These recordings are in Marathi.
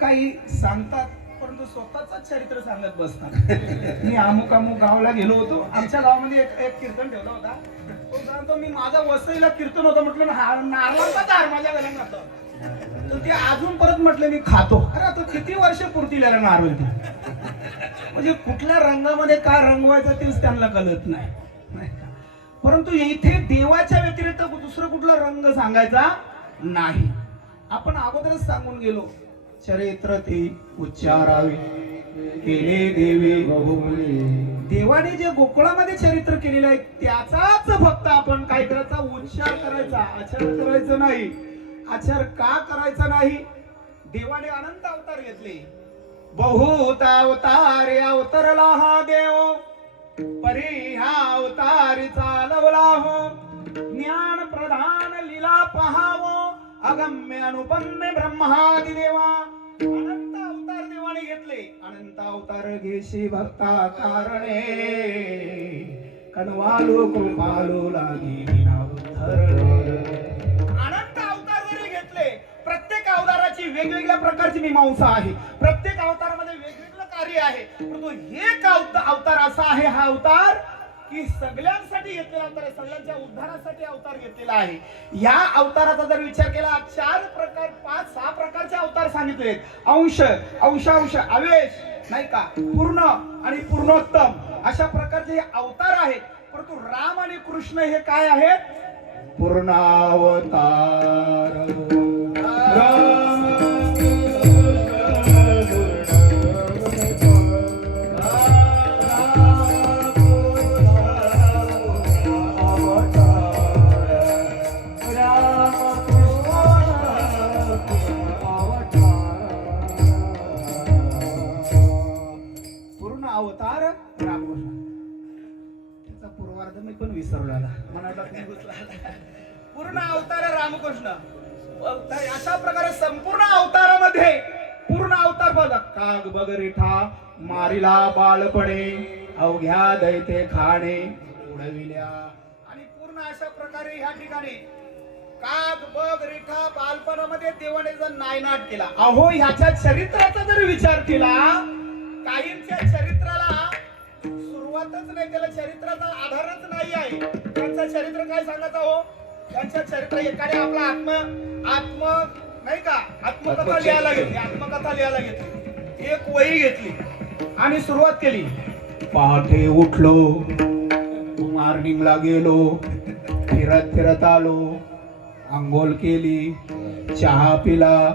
काही सांगतात परंतु स्वतःच चरित्र सांगत बसतात. मी अमुक अमुक गावाला गेलो होतो. आमच्या गावामध्ये एक कीर्तन ठेवला होता. तो सांगतो मी माझा वसईला कीर्तन होतं म्हटलं नारळाचा दार माझ्या घरात घातलं. तर ते अजून परत म्हटलं मी खातो. अरे आता किती वर्ष पुरतील याला नारळ ते. म्हणजे कुठल्या रंगामध्ये का रंगवायचं तेच त्यांना कळत नाही. परंतु इथे देवाच्या व्यतिरिक्त दुसरं कुठला रंग सांगायचा नाही. आपण अगोदरच सांगून गेलो चरित्र ते उच्चारावे केले देवी बहुमूल्य. देवाने जे गोकुळामध्ये चरित्र केलेलं आहे त्याचाच फक्त आपण काय करायचा उच्चार करायचा, आचार करायचं नाही. आचार का करायचा नाही? देवाने अनंत अवतार घेतले. बहुत अवतार अवतरला हा देव परी हा अवतारी चालवला हो. ज्ञान प्रधान लीला पहावो अगम्य अनुपम्य ब्रह्मादि देवा. अनंत अवतार देवाने घेतले. अनंत अवतार घेशी भक्ता कारणे कनवालो कृपालो लागी अनंत अवतार जरी घेतले प्रत्येक अवताराची वेगवेगळ्या प्रकारची मीमांसा आहे. प्रत्येक अवतारामध्ये वेगवेगळं कार्य आहे. परंतु एक अवतार असा आहे हा अवतार की सगळ्यांसाठी घेतलेला अवतार आहे. सगळ्यांच्या उद्धारासाठी अवतार घेतलेला आहे. या अवताराचा जर विचार केला 4 प्रकार 5-6 प्रकारचे अवतार सांगितले. अंश अंशांश आवेश नाही का पूर्ण आणि पूर्णोत्तम अशा प्रकारचे अवतार आहेत. परंतु राम आणि कृष्ण हे काय आहेत? पूर्णावतार. अवतार रामकृष्ण. त्याचा पूर्वार्ध मी पण विसरलो आता. मनाला पूर्ण अवतार रामकृष्ण. अशा प्रकारे संपूर्ण अवतारामध्ये पूर्ण अवतार बघा. काग बगरिठा मारिला बाळपणे अवघ्या दैते खाणे उडविल्या. आणि पूर्ण अशा प्रकारे ह्या ठिकाणी काग बग रिठा बालपणामध्ये देवाने जर नायनाट केला. अहो ह्याच्या चरित्राचा जर विचार केला काहींच्या चरित्राला सुरुवातच नाही, त्याला चरित्राचा आधारच नाही आहे. त्यांचं चरित्र काय सांगायचं हो? त्यांच्या चरित्र एकाने आपला आत्म नाही का आत्मकथा लिहायला घेतली. एक वही घेतली आणि सुरुवात केली. पहाटे उठलो मॉर्निंगला गेलो फिरत आलो अंघोळ केली चहा पिला.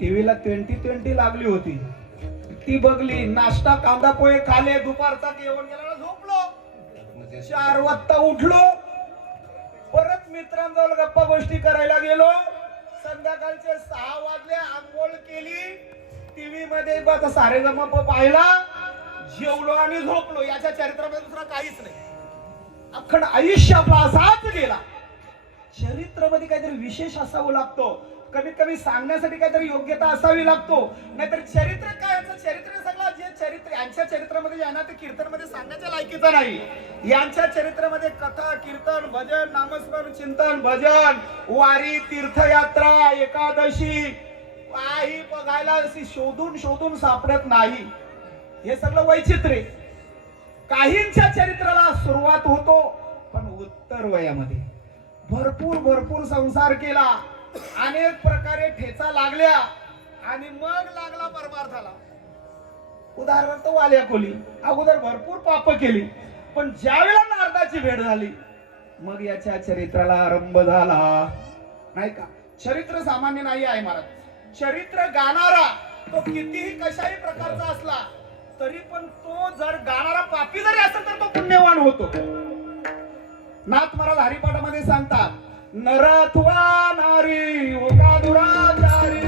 टीव्हीला 2020 लागली होती ती बघली. नाश्ता कांदा पोहे खाले. दुपारचा जेवण केला झोपलो. 4 वाजता उठलो परत मित्रांजवळ गप्पा गोष्टी करायला गेलो. संध्याकाळचे 6 वाजले आंघोळ केली. टीव्ही मध्ये बघ सारेगमप पाहिला जेवलो आणि झोपलो. याच्या चरित्रामध्ये दुसरा काहीच नाही. अखंड आयुष्य आपला असाच गेला. चरित्रामध्ये काहीतरी विशेष असावं लागतो. कमीत कमी सांगण्यासाठी काहीतरी योग्यता असावी लागतो. नाहीतर चरित्र काय चरित्र सगळं जे चरित्र यांच्या चरित्रामध्ये जे आहे ना ते कीर्तनमध्ये सांगण्याच्या लायकीचं नाही. यांच्या चरित्रामध्ये कथा कीर्तन भजन नामस्मरण चिंतन भजन वारी तीर्थयात्रा एकादशी काही बघायला अशी शोधून सापडत नाही. हे सगळं वैचित्र्य. काहींच्या चरित्राला सुरुवात होतो पण उत्तर वयामध्ये भरपूर संसार केला. अनेक प्रकारे ठेचा लागल्या आणि मग लागला परमार्थाला. उदाहरणार्थ वाल्या कोली अगोदर भरपूर पाप केली पण ज्यावेळेला नारदाची भेट झाली मग याच्या चरित्राला आरंभ झाला. नाही का चरित्र सामान्य नाही आहे महाराज. चरित्र गाणारा तो कितीही कशाही प्रकारचा असला तरी पण तो जर गाणारा पापी जरी असेल तर तो पुण्यवान होतो. नाथ महाराज हरिपाठामध्ये सांगतात नर अथवा नारी ओका दुराचारी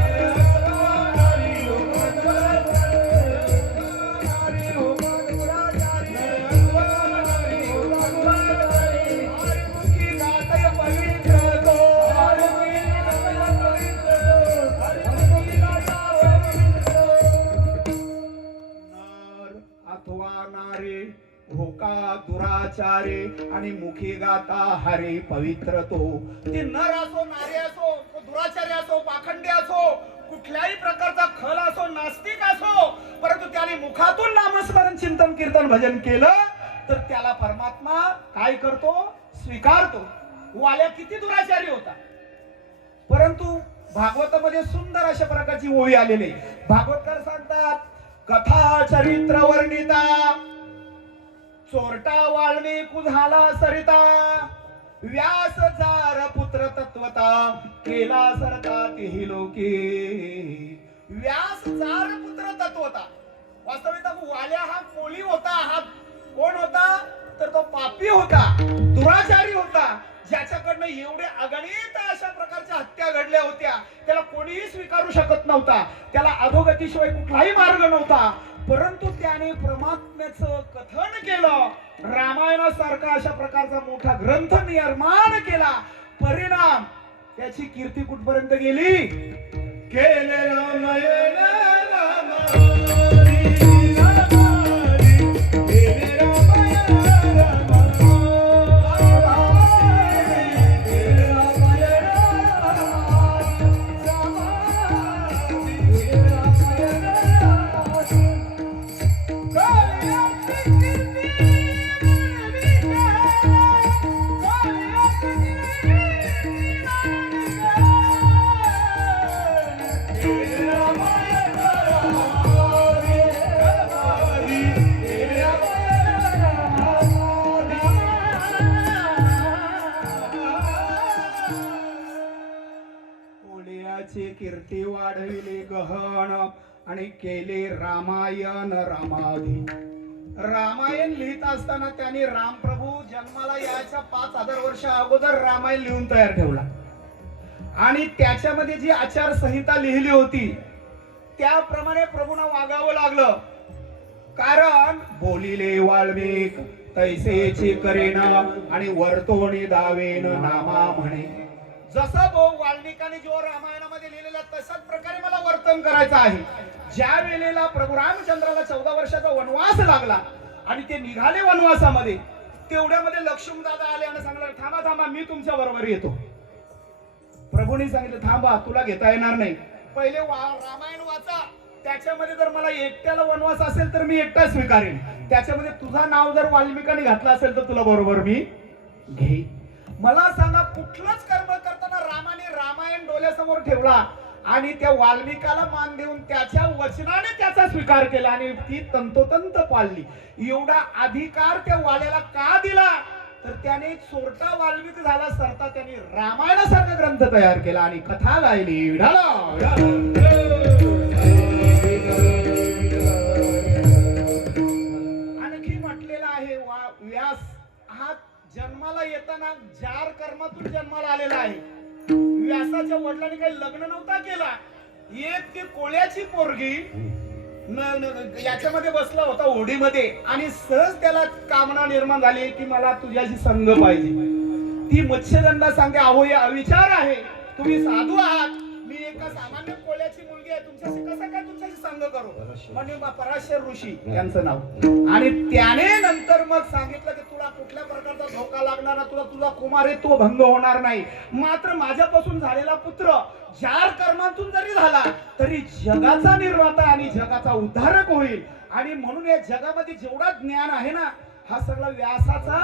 होका दुराचारी आणि मुखी गाता हरी पवित्र तो. ते नर असो नारी असो दुराचारी असो पाखंडी असो कुठल्याही प्रकारचा खल असो नास्तिक असो, परंतु त्याने मुखातून नामस्मरण चिंतन कीर्तन भजन केलं तर त्याला परमात्मा काय करतो, स्वीकारतो. वाल्या किती दुराचारी होता, परंतु भागवतामध्ये सुंदर अशा प्रकारची ओळी आलेली. भागवतकार सांगतात, कथा चरित्र वर्णिता, चोरटा वाल्मिक झाला सरिता, व्यास जार पुत्र तत्वता, केला सरता तेही लोके. व्यास जार पुत्र तत्वता. वास्तविकता वाल्या हा कोळी होता. हा कोण होता तर तो पापी होता, दुराचारी होता, ज्याच्याकडनं एवढे अगणित अशा प्रकारच्या हत्या घडल्या होत्या. त्याला कोणीही स्वीकारू शकत नव्हता, त्याला अधोगतीशिवाय कुठलाही मार्ग नव्हता. परंतु त्याने परमात्म्याचं कथन केलं, रामायणासारखा अशा प्रकारचा मोठा ग्रंथ निर्माण केला. परिणाम त्याची कीर्ती कुठपर्यंत गेली. केले रामायण कीर्ती वाढविले गहन आणि केले रामायण रामाधी. रामायण लिहित असताना त्यांनी रामप्रभू जन्माला यायच्या 5000 वर्ष अगोदर रामायण लिहून तयार ठेवला आणि त्याच्यामध्ये जी आचारसंहिता लिहिली होती त्याप्रमाणे प्रभूंना वागावं लागलं. कारण बोलिले वाल्मिक तैसेची करेन आणि वर्तोणी दावेन नामा म्हणे. जसं वाल्मिकाने जो रामायणामध्ये लिहिलेला तशाच प्रकारे मला वर्तन करायचं आहे. ज्या वेळेला प्रभू रामचंद्राला 14 वर्षाचा वनवास लागला आणि ते निघाले वनवासामध्ये, तेवढ्यामध्ये लक्ष्मण दादा आले आणि सांगितलं, थांबा थांबा मी तुमच्या बरोबर येतो. प्रभूंनी सांगितलं, थांबा तुला घेता येणार नाही, पहिले रामायण वाचा, त्याच्यामध्ये जर मला एकट्याला वनवास असेल तर मी एकटा स्वीकारेन, त्याच्यामध्ये तुझं नाव जर वाल्मिकाने घातलं असेल तर तुला बरोबर मी घेईन. मला सांगा, कुठलंच कर्म करताना रामाने रामायण डोळ्यासमोर ठेवला आणि त्या वाल्मिकाला मान देऊन त्याच्या वचनाने त्याचा स्वीकार केला आणि ती तंतोतंत पाळली. एवढा अधिकार त्या वाल्याला का दिला तर त्याने चोरटा वाल्मिक झाला सरता त्याने रामायणासारखा ग्रंथ तयार केला आणि कथा गायली. आणखी म्हटलेला आहे, व्यास हा जन्माला येताना जार कर्मातून जन्माला आलेला आहे. व्यासाच्या वडिलांनी काही लग्न नव्हता केला. एक ती कोळ्याची पोरगी याच्यामध्ये बसला होता होडीमध्ये आणि सहज त्याला कामना निर्माण झाली की मला तुझ्याशी संग पाहिजे. ती मत्स्यगंधा सांगते, अहो हे अविचार आहे, तुम्ही साधू आहात, मी एका सामान्य कोळ्याची मुलगी आहे, तुमच्याशी कसं काय तुमच्याशी संग करू. म्हणजे पराशर ऋषी त्यांचं नाव. आणि त्याने नंतर मग सांगितलं की तुला कुठल्या प्रकारचा धोका लागणार, तुला तुझा कुमारित्व भंग होणार नाही, मात्र माझ्यापासून झालेला पुत्र जार कर्मातून जरी झाला तरी जगाचा निर्माता आणि जगाचा उद्धारक होईल. आणि म्हणून या जगामध्ये जेवढा ज्ञान आहे ना, हा सगळा व्यासाचा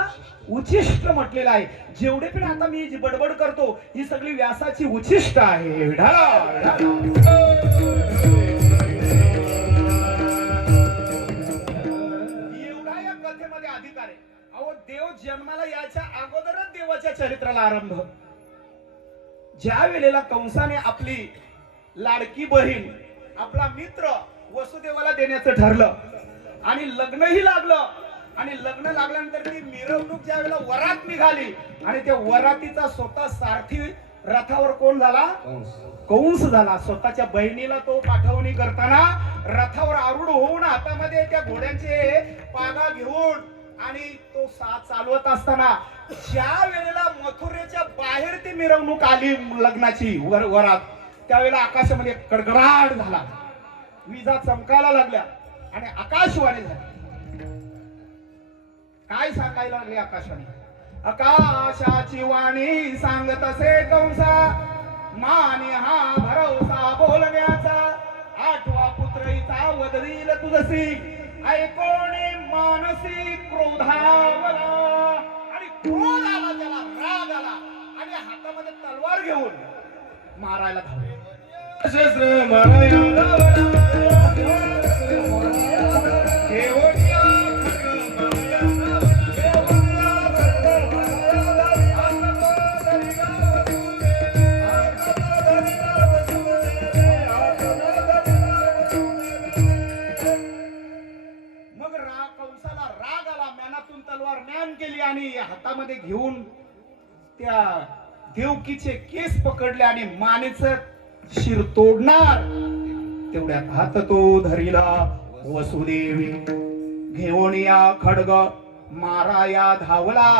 उचिष्ट म्हटलेला आहे. जेवढे पण आता मी जी बडबड करतो ही सगळी व्यासाची उचिष्ट आहे. एवढा या कथेमध्ये अधिकार आहे. अहो, देव जन्माला याच्या अगोदरच देवाच्या चरित्राला आरंभ. ज्या वेळेला कंसाने आपली लाडकी बहीण, आपला मित्र वसुदेवाला देण्याचं ठरलं आणि लग्नही लागलं आणि लग्न लागल्यानंतर ती मिरवणूक ज्या वेळेला वरात निघाली आणि त्या वरातीचा स्वतः सारथी रथावर कोण झाला, कंस झाला. स्वतःच्या बहिणीला तो पाठवणी करताना रथावर आरूढ होऊन हातामध्ये त्या घोड्यांचे पागा घेऊन आणि तो चालवत असताना ज्या वेळेला मथुरेच्या बाहेर ती मिरवणूक आली लग्नाची वरात, त्यावेळेला आकाशामध्ये कडकडाट झाला, विजा चमकायला लागल्या आणि आकाशवाणी झाली. काय सांगायला लागले आकाशाने, आकाशाची वाणी सांगत असे कंसा, माने हा भरवसा बोलण्याचा, आठवा पुत्र हिचा वध देईल तुझसी, ऐकोणे मानसी क्रोधावला. आणि क्रोध आला त्याला, राग आला आणि हातामध्ये तलवार घेऊन मारायला धावला. शस्त्र मारायला कंसाला राग आला, मॅनातून तलवार मॅन केली आणि हातामध्ये घेऊन त्या देवकीचे केस पकडले आणि मानेचं शिर तोडणार. तेवढ्यात हात तो धरिला वसुदेवी, घेऊन या खडग माराया धावला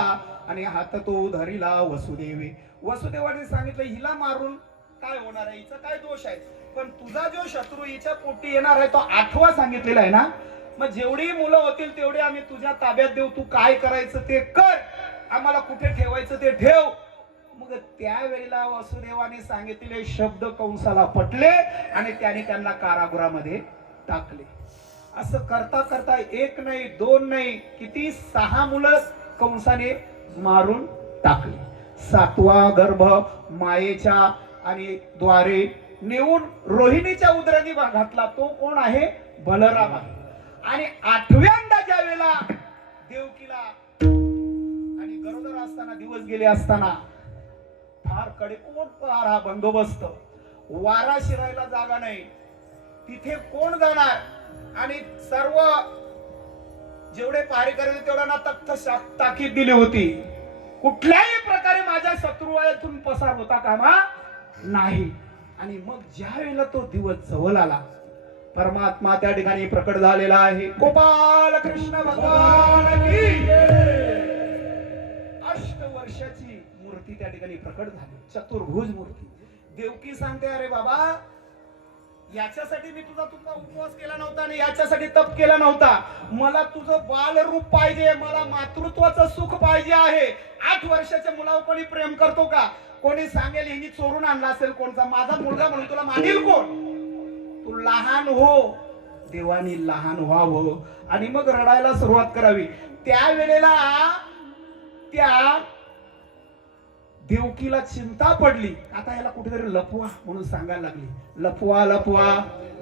आणि हात तो धरिला वसुदेवी. वसुदेवाने सांगितलं हिला मारून काय होणार आहे, हिचा काय दोष आहे, पण तुझा जो शत्रू हिच्या पोटी येणार आहे तो 8वा सांगितलेला आहे ना, मग जेवढी मुलं होतील तेवढे आम्ही तुझ्या ताब्यात देऊ, तू काय करायचं ते कर, आम्हाला कुठे ठेवायचं ते ठेव. मग त्यावेळेला वसुदेवाने सांगितलेले शब्द कंसाला पटले आणि त्याने त्यांना कारागृहामध्ये टाकले. असं करता करता 1 नाही 2 नाही, किती 6 मुलं कंसाने मारून टाकली. 7वा गर्भ मायेच्या आणि द्वारे नेऊन रोहिणीच्या उदराने घातला. तो कोण आहे? बलराम आहे. आणि 8व्यांदा ज्या वेळेला देवकीला आणि गरोदर असताना दिवस गेले असताना फार कडेकोट हा बंदोबस्त, वारा शिरायला जागा नाही, तिथे कोण जाणार आणि सर्व जेवढे पारी करायचे तेवढ्यांना तख्त ताकीद दिली होती, कुठल्याही प्रकारे माझ्या शत्रुवातून पसार होता कामा नाही. आणि मग ज्या वेळेला तो दिवस जवळ आला, परमात्मा त्या ठिकाणी प्रकट झालेला आहे. गोपाल कृष्ण भगवान की 8 वर्षाची मूर्ती त्या ठिकाणी प्रकट झाली, चतुर्भुज मूर्ती. देवकी सांगते, अरे बाबा, याच्यासाठी मी तुझा उपवास केला नव्हता आणि याच्यासाठी तप केला नव्हता, मला तुझं बालरूप पाहिजे, मला मातृत्वाचं सुख पाहिजे आहे. 8 वर्षाच्या मुलावर कोणी प्रेम करतो का? कोणी सांगेल हिने चोरून आणला असेल कोणता, माझा मुलगा म्हणून तुला मानेल कोण? तू लहान हो, देवानी लहान व्हावं आणि मग रडायला सुरुवात करावी. त्यावेळेला त्या देवकीला चिंता पडली, आता याला कुठेतरी लपवा म्हणून सांगायला लागली. लपवा लपवा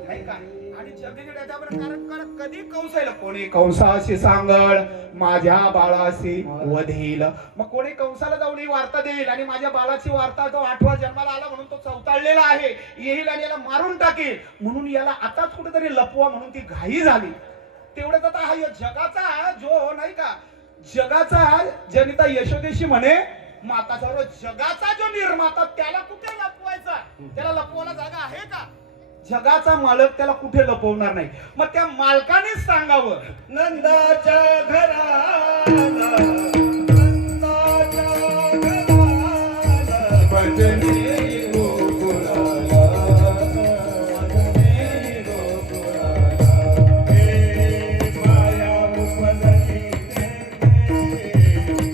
नाही का? आणि कारण कधी कंस आहे, कोणी कंसाशी सांगळ माझ्या बाळाशी वधील. मग कोणी कंसाला जाऊन ही वार्ता देईल आणि माझ्या बाळाची वार्ता, तो 8वा जन्माला आला म्हणून तो चवताळलेला आहे, येईल आणि याला मारून टाकेल, म्हणून याला आताच कुठेतरी लपवा म्हणून ती घाई झाली. तेवढ्यात आता हा जगाचा जो नाही का, जगाचा जनिता यशोदेशी म्हणे माताचा, जगाचा जो निर्माता त्याला कुठे लपवायचा? त्याला लपवायला जागा आहे का? जगाचा मालक त्याला कुठे लपवणार नाही. मग त्या मालकानेच सांगावं, नंदाच्या घराला भजनी गोकुळाला, भजनी गोकुळाला, हे माया उपजली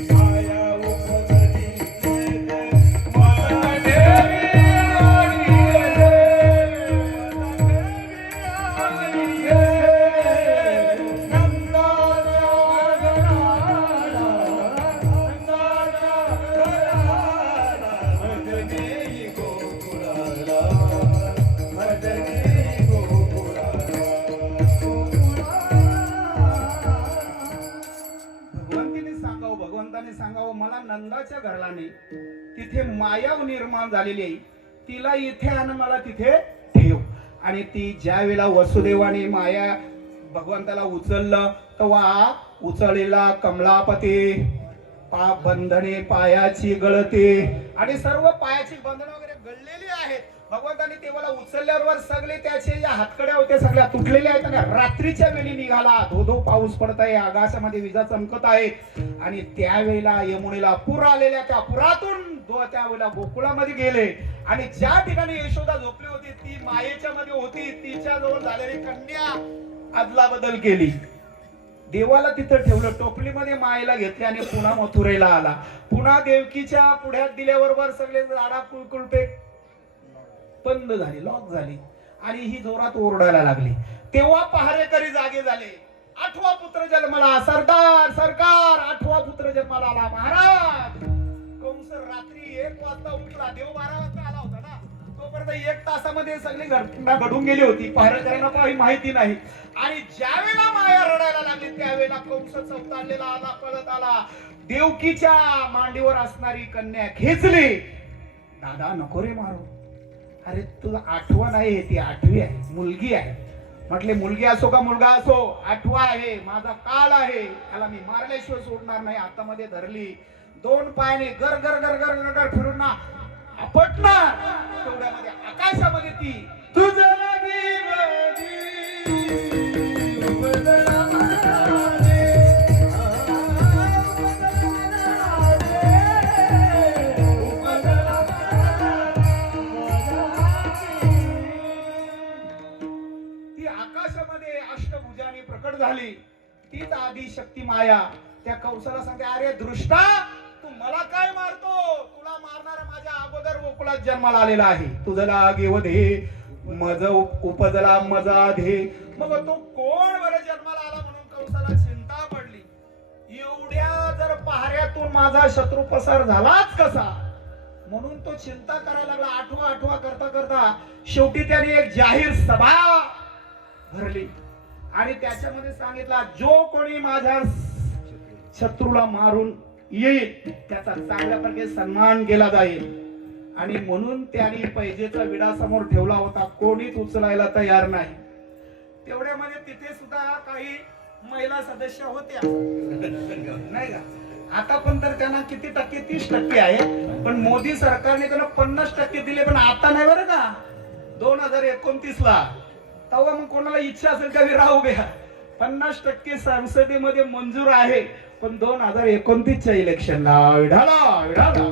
माया उपजली मला देवी भगवंताने सांगावं, मला नंदाच्या घरला नाही, तिथे माया निर्माण झालेली आहे, तिला इथे आण, मला तिथे ठेव. आणि ती ज्या वेळेला वसुदेवाने माया भगवंताला उचललं, तेव्हा उचललेला कमलापती पाप बंधने पायाची गळते आणि सर्व पायाची बंधनं वगैरे गळलेली आहेत. भगवंताने तेव्हा उचलल्यावर सगळे त्याचे या हातकड्या होते सगळ्या तुटलेल्या आहेत आणि रात्रीच्या वेळी निघाला, धो धो पाऊस पडत आहे, आकाशामध्ये विजा चमकत आहेत. आणि त्यावेळेला यमुनेला पूर आलेल्या त्या पुरातून त्यावेळेला गोकुळामध्ये गेले आणि ज्या ठिकाणी यशोदा झोपली होती ती मायेच्या मध्ये होती, तिच्या जवळ झालेली कन्या अदला बदल केली, देवाला तिथं ठेवलं, टोपलीमध्ये मायेला घेतले आणि पुन्हा मथुरेला आला. पुन्हा देवकीच्या पुढ्यात दिल्याबरोबर सगळे झाडा कुळकुळपे बंद झाली, लॉक झाली आणि ही जोरात ओरडायला लागली. तेव्हा पहारेकरी जागे झाले. आठवा पुत्र जन्माला, सरदार सरकार, आठवा पुत्र जन्माला आला महाराज. कंस रात्री 1 वाजता उठला, देव 12 वाजता आला होता ना, तोपर्यंत 1 तासामध्ये सगळी घटना घडून गेली होती. पहारेकऱ्यांना काही माहिती नाही. आणि ज्यावेळेला माया रडायला लागली त्यावेळेला कंस चवताळलेला आला, पळत आला. देवकीच्या मांडीवर असणारी कन्या खेचली. दादा नको रे मारू. अरे तुला आठवण आहे, ती 8वी आहे, मुलगी आहे. म्हटले मुलगी असो का मुलगा असो, 8वा आहे, माझा काल आहे, त्याला मी मारल्याशिवाय सोडणार नाही. हातामध्ये धरली, 2 पायाने गर गर गर गर गर गर फिरून ना आपटणार. तेवढ्यामध्ये आकाशामध्ये ती तुझं लागी आकाशामध्ये अष्टभुजाने प्रकट झाली. तीच आदी शक्ती माया त्या कंसाला सांगते, अरे दृष्टा, तू मला काय मारतो? तुला मारणारा माझ्या अगोदर गोकुळात जन्माला आलेला आहे. तुझं लागे वधे मज उपजला मजा धे. मग तो कोण बरं जन्माला आला म्हणून कंसाला चिंता पडली. एवढ्या जर पहाऱ्यातून माझा शत्रू पसार झालाच कसा, म्हणून तो चिंता करायला लागला. आठवा करता करता शेवटी त्याने एक जाहीर सभा भरली आणि त्याच्यामध्ये सांगितला, जो कोणी माझ्या शत्रूला मारून येईल त्याचा चांगल्या प्रकारे सन्मान केला जाईल. आणि म्हणून त्यांनी पैजेचा विडा समोर ठेवला होता, कोणीच उचलायला तयार नाही. तेवढ्यामध्ये तिथे सुद्धा काही महिला सदस्य होत्या नाही का. आता पण तर त्यांना किती टक्के, 30% आहे, पण मोदी सरकारने त्यांना 50% दिले. पण आता नाही बरं का, 2029 ला. तेव्हा मग कोणाला इच्छा असेल का राहू द्या, 50% संसदेमध्ये मंजूर आहे. पण 2029च्या इलेक्शनला विढाला विढाला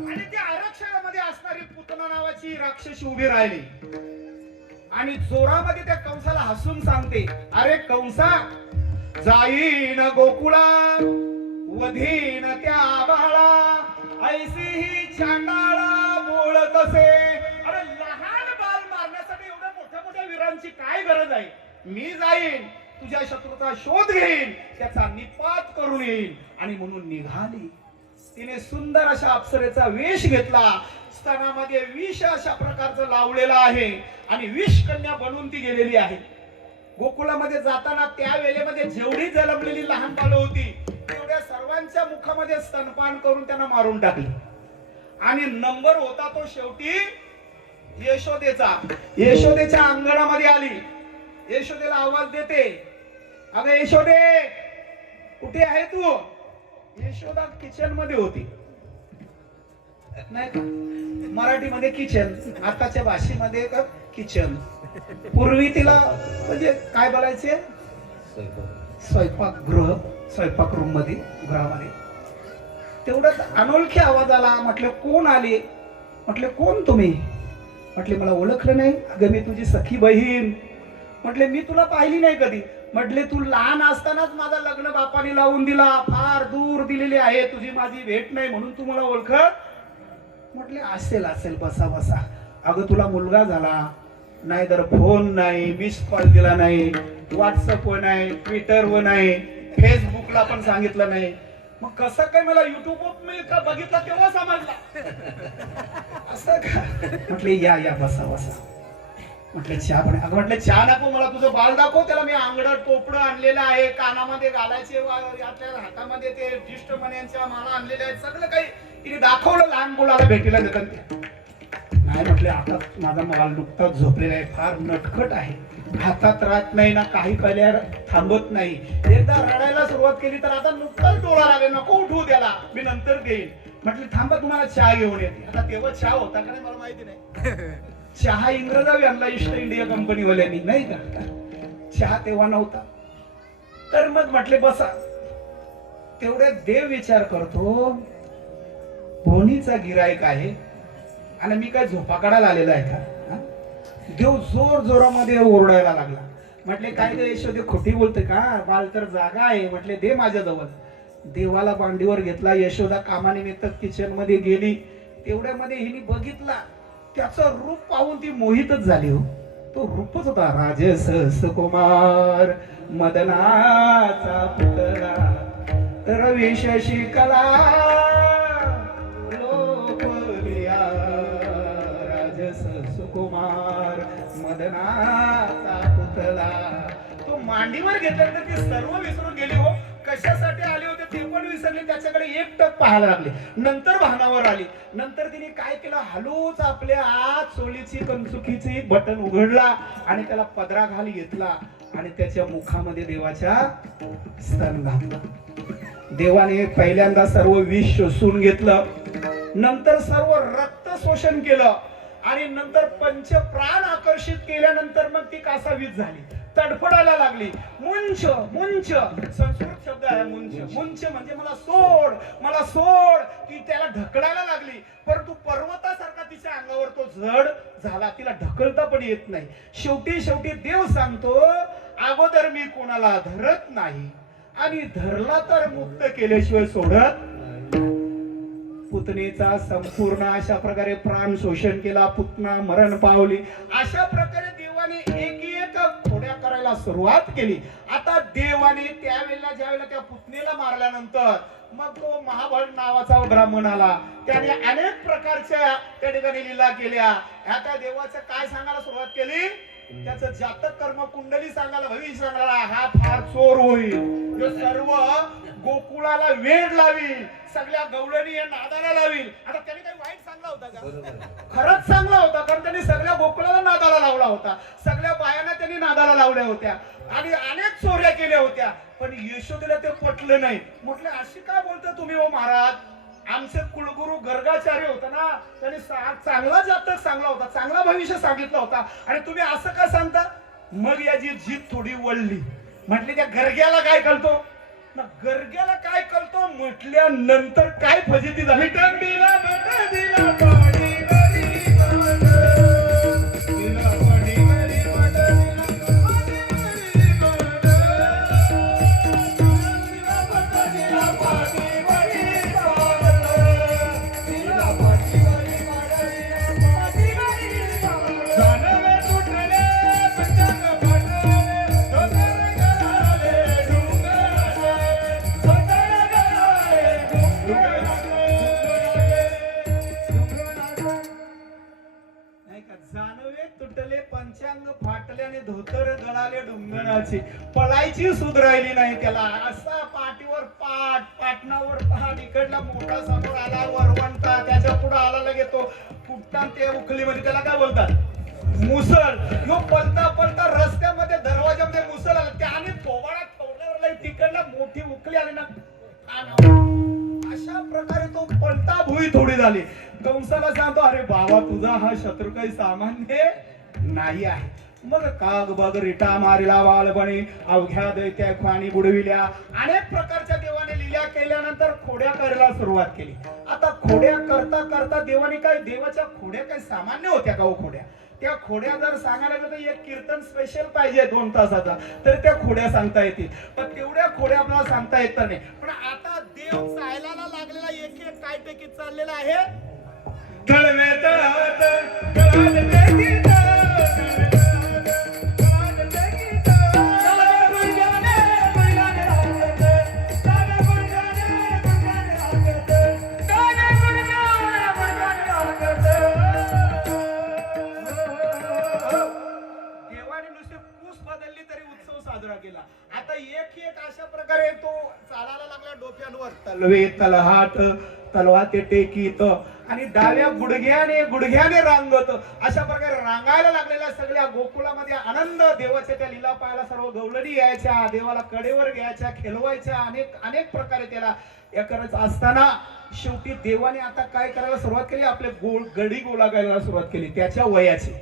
आणि त्या आरक्षणामध्ये असणारी पुतना नावाची राक्षसी उभी राहिली आणि जोरामध्ये त्या कंसाला हसून सांगते, अरे कंसा, जाईन गोकुळा वधीन त्या बाळा, ऐसी ही चांडाळा बोलत असे. अरे लहान बाल मारण्यासाठी एवढ्या मोठ्या मोठ्या वीरांची काय गरज आहे? मी जाईन, तुझ्या शत्रूचा शोध घेईन, त्याचा निपात करून येईन. आणि म्हणून निघाली. तिने सुंदर अशा अप्सरेचा वेश घेतला. स्तनामध्ये विष अशा प्रकारचं लावलेलं आहे आणि विष कन्या बनून ती गेलेली आहे. गोकुळामध्ये जाताना त्या वेळेमध्ये जेवढी जन्मलेली लहान बाळ होती तेवढ्या सर्वांच्या मुखामध्ये स्तनपान करून त्यांना मारून टाकले. आणि नंबर होता तो शेवटी यशोदेचा. यशोदेच्या अंगणामध्ये आली. यशोदेला आवाज देते, अगं यशोदे, कुठे आहे तू? यशोदा किचन मध्ये होती नाही का, मराठीमध्ये किचन, आताच्या भाषेमध्ये का किचन. पूर्वी तिला म्हणजे काय बोलायचे, स्वयंपाकगृह, स्वयंपाक रूम मध्ये, गृहामध्ये. तेवढंच अनोळखी आवाज आला. म्हटलं कोण आले? म्हटले कोण तुम्ही? म्हटले मला ओळखलं नाही. अगं मी तुझी सखी बहीण. म्हटले मी तुला पाहिली नाही कधी. म्हटले तू लहान असतानाच माझा लग्न बापाने लावून दिला, फार दूर दिलेली आहे, तुझी माझी भेट नाही म्हणून तू मला ओळखत. म्हटले असेल असेल, बसा बसा. अगं तुला मुलगा झाला नाही, तर फोन नाही, मिस कॉल दिला नाही, व्हॉट्सअपवर नाही, ट्विटरवर नाही, फेसबुकला पण सांगितलं नाही. मग कसं काय मला युट्यूबवर मी बघितलं तेव्हा समजलं असं का? म्हटले या या, बसा बसा. म्हटले चहा पण? अगं म्हटले चहा नको, मला तुझं बाल दाखव. त्याला मी अंगडात टोपडं आणलेलं आहे, कानामध्ये घालायचे, आपल्या हातामध्ये ते ज्येष्ठ मण्यांच्या माला आणलेल्या आहेत, सगळं काही तिने दाखवलं. लहान मुलाला भेटीला देतात. नाही म्हटले, आता माझा माल नुकताच झोपलेला आहे, फार नटखट आहे, हातात राहत नाही ना, काही पहिल्या थांबत नाही. एकदा रडायला सुरुवात केली तर आता नुकताच डोळा लागेल, नको उठवू त्याला, मी नंतर घेईन. म्हटले थांबा, तुम्हाला चहा घेऊन येते. आता तेव्हा चहा होता का नाही मला माहिती नाही. चहा इंग्रजावी आणला ईस्ट इंडिया कंपनीवाल्यांनी नाही का, चहा तेव्हा नव्हता. तर मग म्हटले बसा. तेवढ्या देव विचार करतो, भोनीचा गिराईक आहे आणि मी काय झोपा काढायला आलेला आहे का? देव जोर जोरामध्ये ओरडायला लागला. म्हटले काय ते यशोदे खोटी बोलते का? बाल तर जागा आहे. म्हटले दे माझ्या जवळ. देवाला मांडीवर घेतला. यशोदा कामानिमित्त किचन मध्ये गेली. तेवढ्यामध्ये हिने बघितला, त्याचं रूप पाहून ती मोहितच झाली. हो, तो रूपच होता राजस सुकुमार मदनाचा पुतळा, रविश शिकला लोकप्रिया, राजस सुकुमार मदनाचा पुतळा. तो मांडीवर घेतल्यानंतर ती सर्व विसरून गेली. हो, कशासाठी आले होते ते पण विसरले. त्याच्याकडे एकटक पाहायला लागले. नंतर भानावर आली. नंतर तिने काय केलं, हलूच आपल्या आत चोलीची कंचुकीची बटन उघडला आणि त्याला पदराखाली घेतला आणि त्याच्या मुखामध्ये देवाच्या स्तन घातला. देवाने पहिल्यांदा सर्व विष शोषून घेतलं, नंतर सर्व रक्त शोषण केलं आणि नंतर पंचप्राण आकर्षित केल्यानंतर मग ती कासावीस झाली, तडफडायला लागली. मुंच मुंच संस्कृत शब्द आहे मुंच. मुंच म्हणजे मला सोड, मला सोड. ती त्याला ढकलायला लागली, परंतु पर्वतासारखा तिच्या अंगावर तो जड झाला. तिला ढकलता पण येत नाही. शेवटी शेवटी देव सांगतो, अगोदर मी कोणाला धरत नाही आणि धरला तर मुक्त केल्याशिवाय सोडत. पुतनेचा संपूर्ण अशा प्रकारे प्राण शोषण केला. पुतना मरण पावली. अशा प्रकारे देवाने एक खोड्या करायला सुरुवात केली. आता देवाने त्यावेळेला ज्यावेळेला त्या पुतनेला मारल्यानंतर मग तो महाबळ नावाचा ब्राह्मण आला. त्याने अनेक प्रकारच्या त्या ठिकाणी लीला केल्या. ह्या त्या देवाचं काय सांगायला सुरुवात केली, त्याचं जातक कर्म कुंडली सांगायला, भविष्य सांगायला, हा फार चोर होईल, जो सर्व गोकुळाला वेड लावील, सगळ्या गवळणी या नादाला लावील. आता त्याने काही वाईट सांगला होता का? खरंच चांगला होता, कारण त्यांनी सगळ्या गोकुळाला नादाला लावला होता. सगळ्या बायांना त्यांनी नादाला लावल्या होत्या आणि अनेक चोऱ्या केल्या होत्या. पण यशोदेला ते पटलं नाही. म्हटले, अशी काय बोलता तुम्ही ओ महाराज? आमचे कुलगुरु गर्गाचार्य होता ना, त्यांनी चांगला जातक सांगला होता, चांगला भविष्य सांगितलं होता, आणि तुम्ही असं का सांगता? मग याची जीत थोडी वळली. म्हटले, त्या गर्ग्याला काय कळतो ना, गर्ग्याला काय कळतो म्हटल्यानंतर काय फजिती झाली. विठ्ठल दिला बट दिला पाणी वरी बट, दिला पाणी वरी बट, दिला पाणी वरी बट, दिला पाणी वरी बट, दिला पाणी वरी बट. जानवे तुटले पंचांग फाटले, डोंगर गळाले डोंगराले, डोंगर गळाले नाही का, जानवे तुटले पंचांग फाटले आणि धोतर गळाले डोंगराचे. पळायची सुध राहिली नाही त्याला. असा पाठीवर पाठ, पाटणावर पाठ, इकडला मोठा समोर आला वरवंटा, त्याच्या पुढे आला लगे तो कुठता ते उखलीमध्ये, त्याला काय बोलतात, मुसल. ह्यो पलता पलता रस्त्यामध्ये दरवाजामध्ये मुसल आला, त्याने थोबाडा ठेवल्यावर तिकडला मोठी उखली आली ना, अशा प्रकारे तो पलटा भुई थोडी झाली. कंसाला सांगतो, अरे बाबा, तुझा हा शत्रू काही सामान्य नाही आहे. मग काग बग रिटा मारिला बालपणी, अवघ्या दैत्या खाणी बुडविल्या. अनेक प्रकारच्या देवाने लीला केल्यानंतर खोड्या करायला सुरुवात केली. आता खोड्या करता करता देवाने काय, देवाच्या खोड्या काही सामान्य होत्या का हो खोड्या? त्या खोड्या जर सांगायला गेलं तर एक कीर्तन स्पेशल पाहिजे 2 तासाचा, तर त्या खोड्या सांगता येतील. पण तेवढ्या खोड्या आपल्याला सांगता येत नाही. पण आता देव चालायला लागलेला एक एक काय टेकीत चाललेला आहे. तळवे तळात तळात टेकीत, तळात टेकीत, गुडघ्याने गुडघ्याने राखत, दादा गुडघ्याने गुडघ्याने राखत, दादा गुडघ्याने गुडघ्याने राखत. देवाने नुसते पूस बदलली तरी उत्सव साजरा केला. आता एक एक अशा प्रकारे तो चालायला लागला डोक्यांवर. तलवे तलहाट, तलवा ते टेकीत आणि डाव्या गुडघ्याने गुडघ्याने रांगत. अशा प्रकारे रांगायला लागलेल्या सगळ्या गोकुळामध्ये आनंद. देवाच्या त्या लीला पाहायला सर्व गवलणी यायच्या, देवाला कडेवर घ्यायच्या, खेळवायच्या, अनेक अनेक प्रकारे त्याला हे करत असताना शेवटी देवाने आता काय करायला सुरुवात केली, आपले गडी गोळा करायला सुरुवात केली. त्याच्या वयाची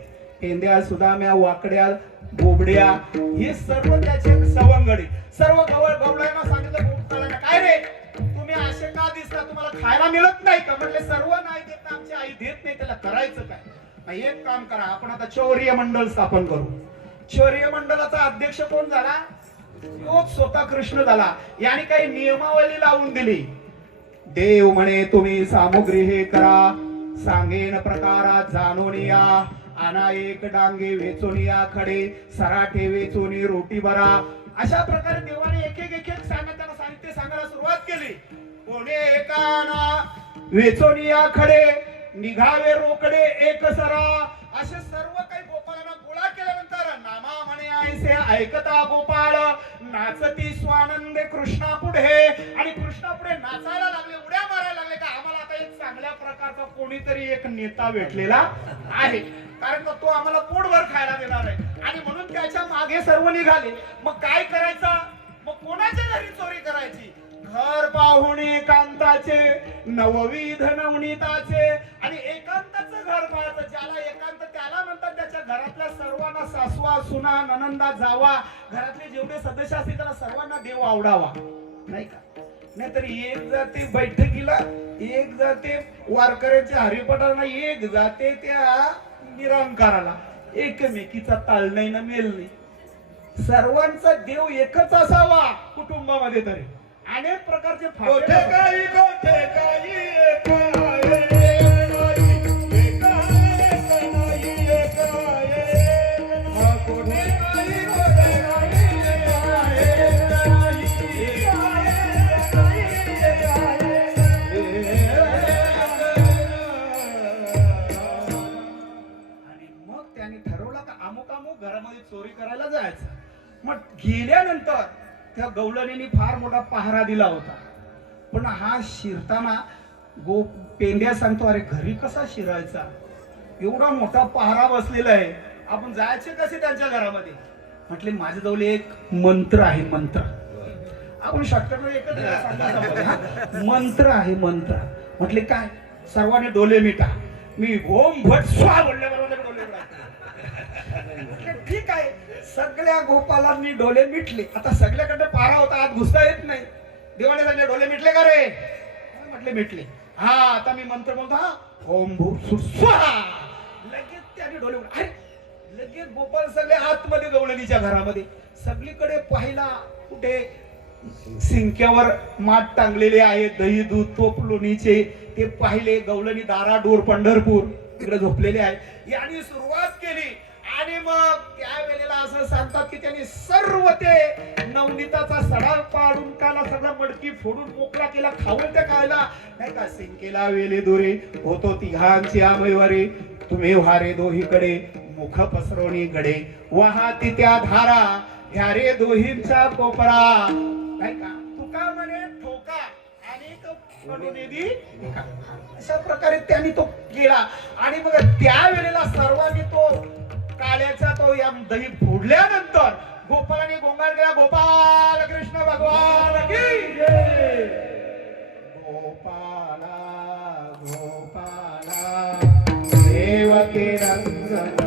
पेंद्या, सुदाम्या, वाकड्या, बोबड्या, हे सर्व त्याचे सवंगडी. सर्व गवळ्यांना सांगितलं, गोकुळाला, काय रे तुम्ही असे का दिसता, तुम्हाला खायला मिळत नाही का? म्हटले, सर्व नाही देत, आमची आई देत नाही, त्याला करायचं काय? एक काम करा, आपण आता चौर्य मंडळ स्थापन करू. चौर्य मंडळाचा अध्यक्ष कोण झाला? तोच स्वतः कृष्ण झाला. याने काही नियमावली लावून दिली. देव म्हणे तुम्ही सामुग्री हे करा, सांगेन प्रकारात जाणून या. आणा एक डांगे वेचून या खडे, सराठे वेचून रोटी भरा. अशा प्रकारे देवाने एक एक सांगताना साहित्य सांगायला सुरुवात केली. कोणे एकाना वेचून या खडे, निघावे रोकडे एक सरा. असे सर्व काही गोपाळांना गोळा केल्यानंतर नामा म्हणे ऐसे ऐकता गोपाळ, नाचती स्वानंदे कृष्णा पुढे. आणि कृष्णा पुढे नाचायला लागले, उड्या मारायला लागले. का आम्हाला आता एक चांगल्या प्रकारचा कोणीतरी एक नेता भेटलेला आहे, कारण तो आम्हाला पोटभर खायला देणार आहे. आणि म्हणून त्याच्या मागे सर्व निघाले. मग काय करायचं? मग कोणाच्या घरी चोरी करायची? घर पाहुणे एकांताचे, नवविध नवनीताचे. आणि एकांताचं घर पाहायचं. ज्याला एकांत त्याला म्हणतात त्याच्या घरातल्या सर्वांना, सासवा सुना ननंदा जावा, घरातले जेवढे सदस्य असतील त्याला सर्वांना देव आवडावा, नाही का? नाहीतर एक जाते बैठकीला, एक जाते वारकऱ्यांच्या हरिपाठाला, एक जाते त्या निरंकाराला. एकमेकीचा ताल नाही ना मेल नाही. सर्वांचा देव एकच असावा कुटुंबामध्ये. तरी अनेक प्रकारचे कोठे काही कोठे काही एक आहे, एक नाही एक आहे. कोठे काही कोठे काही एक आहे, एक आणि मग त्याने ठरवलं का अमुक अमुक घरामध्ये चोरी करायला जायचं. मग गेल्यानंतर त्या गवळणीने फार मोठा पहारा दिला होता. पण हा शिरताना पेंड्या सांगतो, अरे घरी कसा शिरायचा, एवढा मोठा पहारा बसलेला आहे, आपण जायचे कसे त्यांच्या घरामध्ये? म्हटले माझ्याजवळ एक मंत्र आहे. मंत्र आपण शॉर्टकट एकच सांगायचं, मंत्र आहे मंत्र. म्हटले काय? सर्वांनी डोले मिटा. मी ओम भट स्वा बोलल्याबरोबर डोले मिटा. ठीक आहे. सगळ्या गोपालांनी डोले मिटले. आता सगळ्याकडे पारा होता, आत घुसता येत नाही. देवाने सांगितले डोले मिटले का रे? म्हटले मिटले. हा आता मी मंत्र बोलतो, हा ओम भू स्वाहा. लगेच त्याने डोले उघडले. अरे लगेच गोपाल सगळे आतमध्ये गवळणीच्या घरामध्ये. सगळीकडे पाहिला, कुठे सिंक्यावर माठ टांगलेले आहे, दही दूध तोप लोणीचे, ते पाहिले. गवळणी दाराडोर पंढरपूर तिकडे झोपलेले आहे. यांनी सुरुवात केली. आणि मग त्यावेळेला असं सांगतात की त्यांनी सर्व ते नवनीताचा सडा पाडून काला सगळा मडकी फोडून मोकळा केला. खाऊन त्या खायला नाही का? सिंकेला वेले दोरे होतो तिघांची आमैवारे, तुम्ही व्हारे दोहीकडे, मुख पसरवणी गडे, वाहाती त्या धारा, ह्या रे दोहींचा कोपरा. नाही का? तुका म्हणे ठोका आणि कडुनिधी. अशा प्रकारे त्यांनी तो केला. आणि मग त्यावेळेला सर्वांनी तो काळ्याचा तो या दही फोडल्यानंतर गोपालाने गोंगाट केला, गोपाल कृष्ण भगवान की जय. गोपाला गोपाला देवते रंग